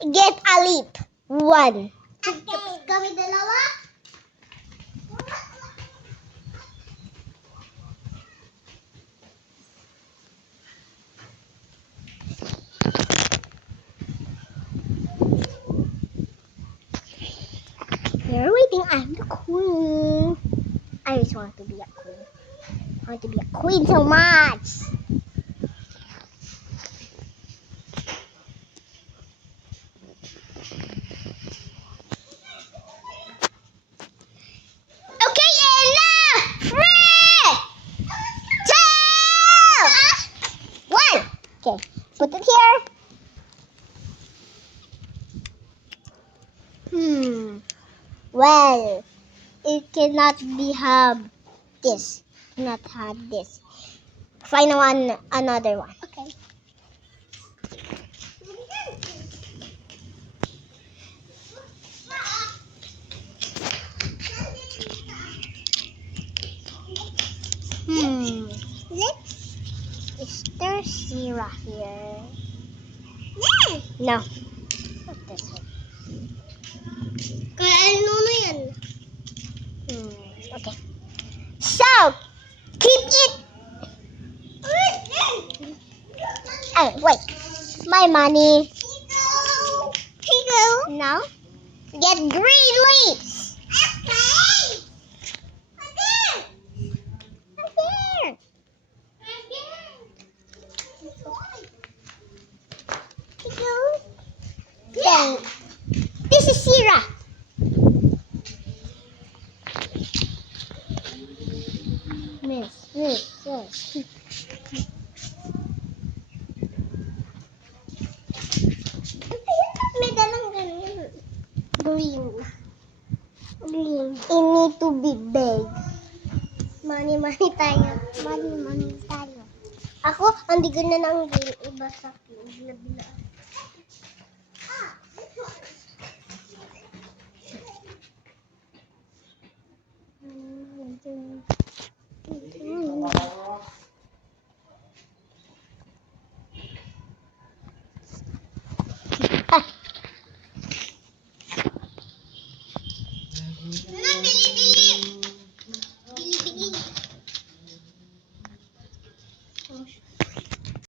get a leap. 1. Kami dalawa? You're waiting. I'm the queen. I just want to be a queen. I want to be a queen so much. Okay, enough! 3, 2, 1. Okay, put it here. Well, it cannot be have this. Not have this. Find one, another one. Okay. Is there Sarah here? No. Not this one. Kaya ano na yan? Okay. So, keep it. Oh, wait. My money. No. Get green leaves. Okay. Here. Yeah. This is Sarah. Miss. May dalang ganyan. Green. It need to be big. Money tayo. Money tayo. Ako, hindi ko na ng green. Iba sa akin. Bila-bila.